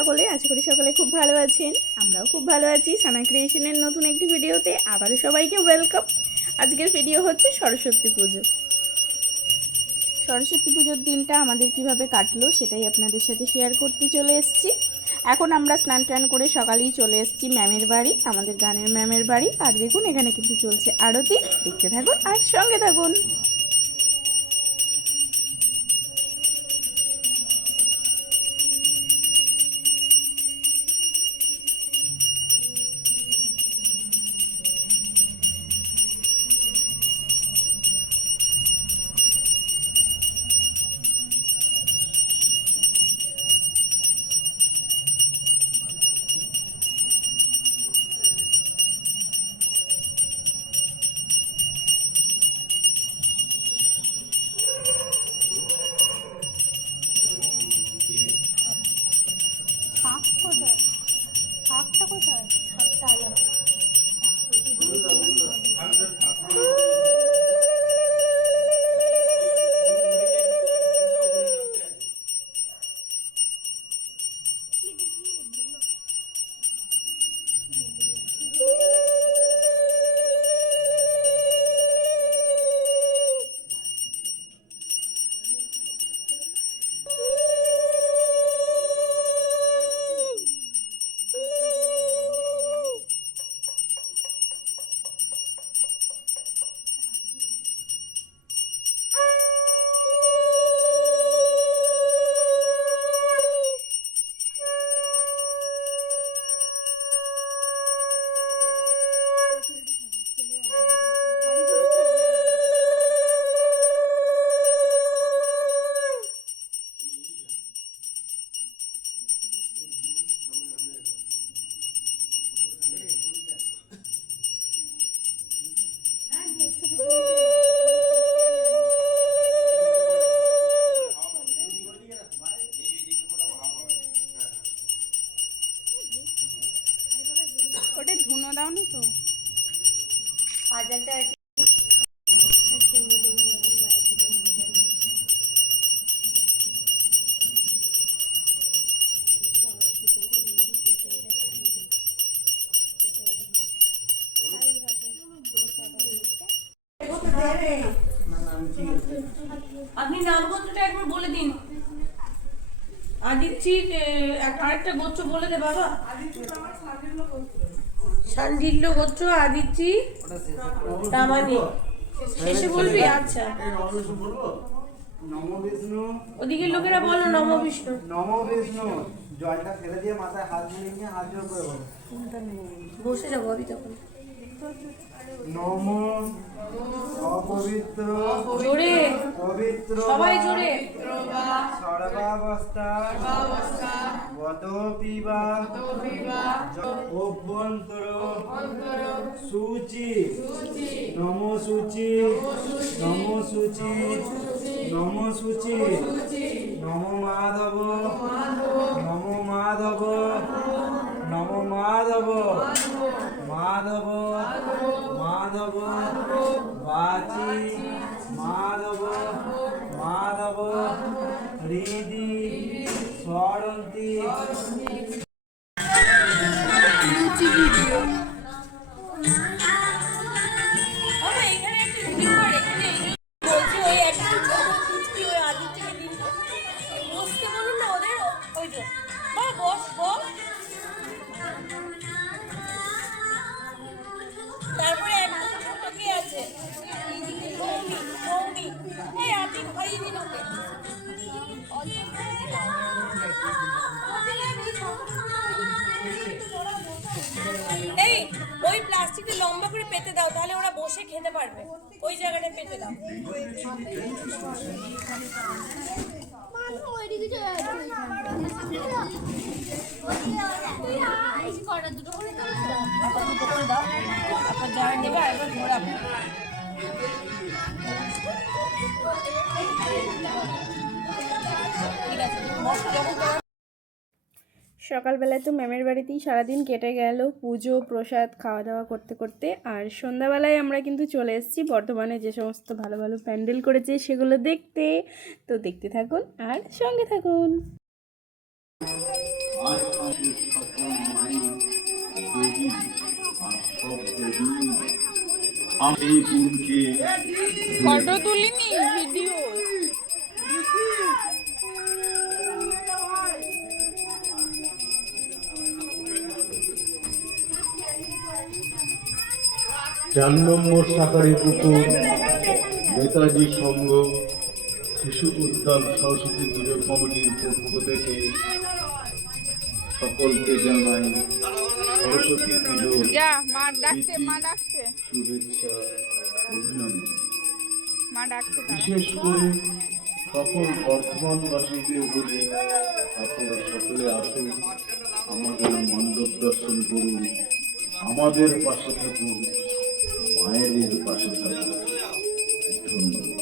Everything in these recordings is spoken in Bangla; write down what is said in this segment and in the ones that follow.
সকলে? আশা করি সকলে খুব ভালো আছেন। আমরাও খুব ভালো আছি। সানা ক্রিয়েশনের নতুন একটি ভিডিওতে আবারও সবাইকে ওয়েলকাম। আজকের ভিডিও হচ্ছে সরস্বতী পুজো। সরস্বতী পুজোর দিনটা আমাদের কিভাবে কাটলো সেটাই আপনাদের সাথে শেয়ার করতে চলে এসেছি। এখন আমরা স্নান টান করে সকালেই চলে এসেছি ম্যামের বাড়ি, আমাদের গানের ম্যামের বাড়ি। আর দেখুন এখানে কিন্তু চলছে আরতি। দেখতে থাকুন আর সঙ্গে থাকুন। শাক কোথায়? শাকটা কোথায়? শাকটা আলাদা। ওটা ধুনো দাওনি তো? বাজারটা আপনি নামগোত্রটা একবার বলে দিন। আদিত্যি আরেকটা গোত্র বলে দে বাবা। শান্ডিল্য গোত্র, আদিত্যি, তামানি। শেষে বলবি? আচ্ছা। নম বিষ্ণু। ওদিকে লোকেরা বলো নম বিষ্ণু। নম বিষ্ণু। জলটা ফেলে দিয়ে মাথায় হাত দিয়ে নিয়ে হাত জোর করে বলো। বসে যাবো আমি তখন। নম অপবিত্র জোরে পবিত্র সবাই জোরে। সর্বাবস্থা বদপিবা অভ্যন্তর সূচি নম সূচি নম সূচি নম সূচি নম মাধব নম মাধব নম মাধব মাধব মাধব বাচি মাধব মাধব হৃদি স্মরন্তি। তারপরে একদম ছোট কে আছে? মৌমি, মৌমি। এই আপনি খাইয়ে দিন ওকে। এই ওই প্লাস্টিকটা লম্বা করে পেতে দাও, তাহলে ওরা বসে খেতে পারবে। ওই জায়গাটা পেতে দাও। সকালবেলায় তো ম্যামের বাড়িতেই সারাদিন কেটে গেল পুজো প্রসাদ খাওয়া দাওয়া করতে করতে। আর সন্ধ্যাবেলায় আমরা কিন্তু চলে এসেছি বর্ধমানে যে সমস্ত ভালো ভালো প্যান্ডেল করেছে সেগুলো দেখতে। তো দেখতে থাকুন আর সঙ্গে থাকুন। আজ আমাদের সকল মাই দেবী আর সব দেবী আমি গুরুকে ফটো তুলিনি, ভিডিও। চার নম্বর সাকারি পুকুর নেতাজি সংঘ শিশু উদ্যান সরস্বতী পুজো কমিটির পক্ষ থেকে সকলকে জানাই সরস্বতী পুজোর যা, মা ডাকছে, মা ডাকছে, শুভেচ্ছা অভিনন্দন। মা ডাকছে। বিশেষ করে সকল বর্ধমানবাসীকে বলি আপনারা সকলে আসুন, আমাদের মণ্ডপ দর্শন করুন, আমাদের পাশে থাকুন, মায়েদের পাশে থাকুন। ধন্যবাদ।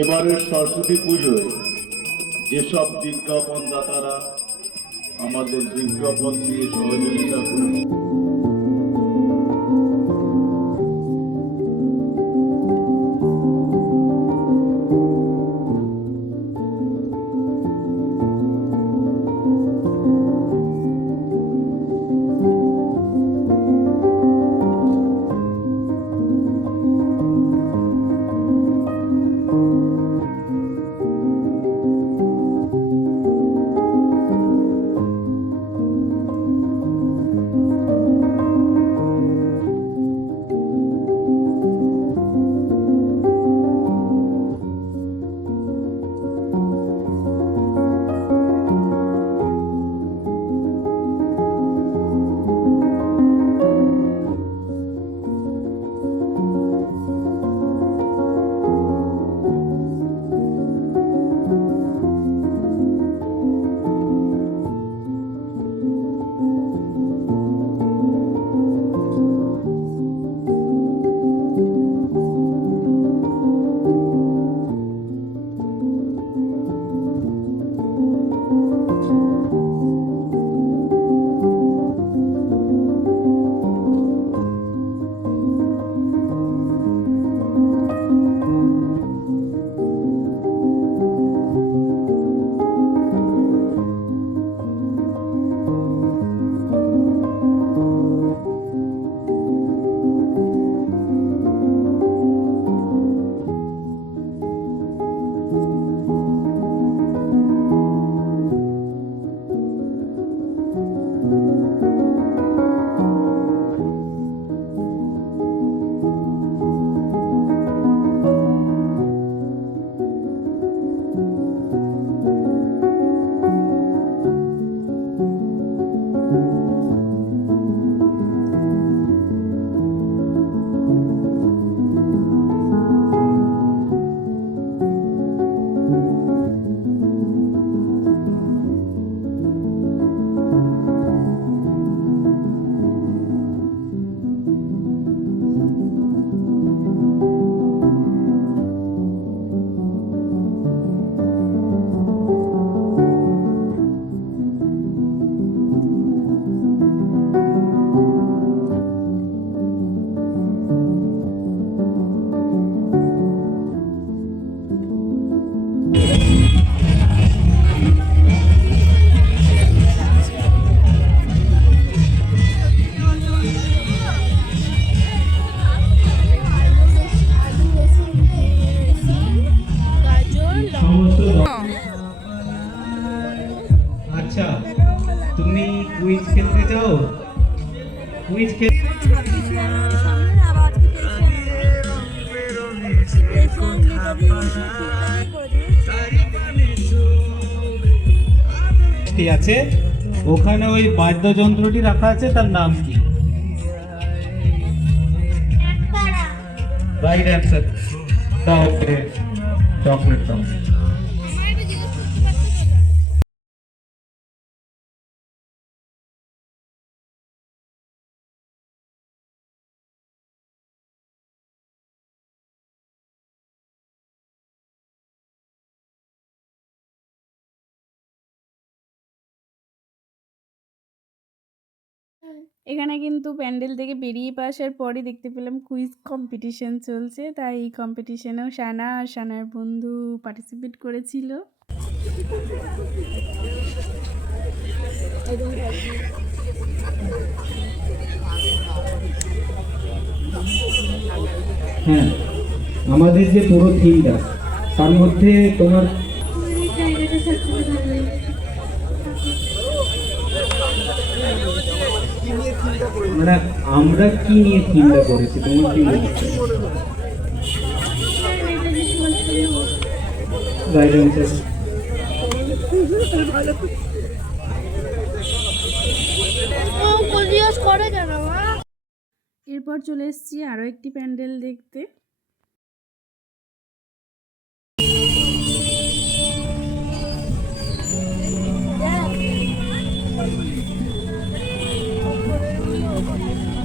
এবারের সরস্বতী পুজোয় যেসব বিজ্ঞাপন দাতারা আমাদের বিজ্ঞাপন দিয়ে সহযোগিতা করুন, আচ্ছা, তুমি কুইজ খেলতে চাও? কুইজ খেল ঠিক আছে, ওখানে ওই বাদ্যযন্ত্রটি রাখা আছে, তার নাম কি? Right answer. দাও চকলেট দাও। এখানে কিন্তু প্যান্ডেল থেকে বেরিয়ে আসার পরে দেখতে পেলাম কুইজ কম্পিটিশন চলছে, তাই এই কম্পিটিশনেও সানা আর সানার বন্ধু পার্টিসিপেট করেছিল। হ্যাঁ, আমাদের যে পুরো থিমটা তার মধ্যে তোমার মানে আমরা কি নিয়ে থিমটা করেছি তোমার কি মনে হচ্ছে? Right answer. এরপর চলে এসেছি আরও একটি প্যান্ডেল দেখতে।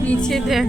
নিচে দেখ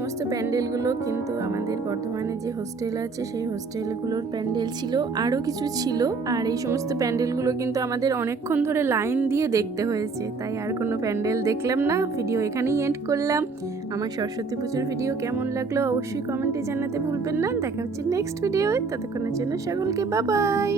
সমস্ত প্যান্ডেলগুলো কিন্তু আমাদের বর্ধমানে যে হোস্টেল আছে সেই হোস্টেলগুলোর প্যান্ডেল ছিল, আরও কিছু ছিল। আর এই সমস্ত প্যান্ডেলগুলো কিন্তু আমাদের অনেকক্ষণ ধরে লাইন দিয়ে দেখতে হয়েছে, তাই আর কোনো প্যান্ডেল দেখলাম না। ভিডিও এখানেই এন্ড করলাম। আমার সরস্বতী পুজোর ভিডিও কেমন লাগলো অবশ্যই কমেন্টে জানাতে ভুলবেন না। দেখা হচ্ছে নেক্সট ভিডিও, ততক্ষণের জন্য সকলকে বাই বাই।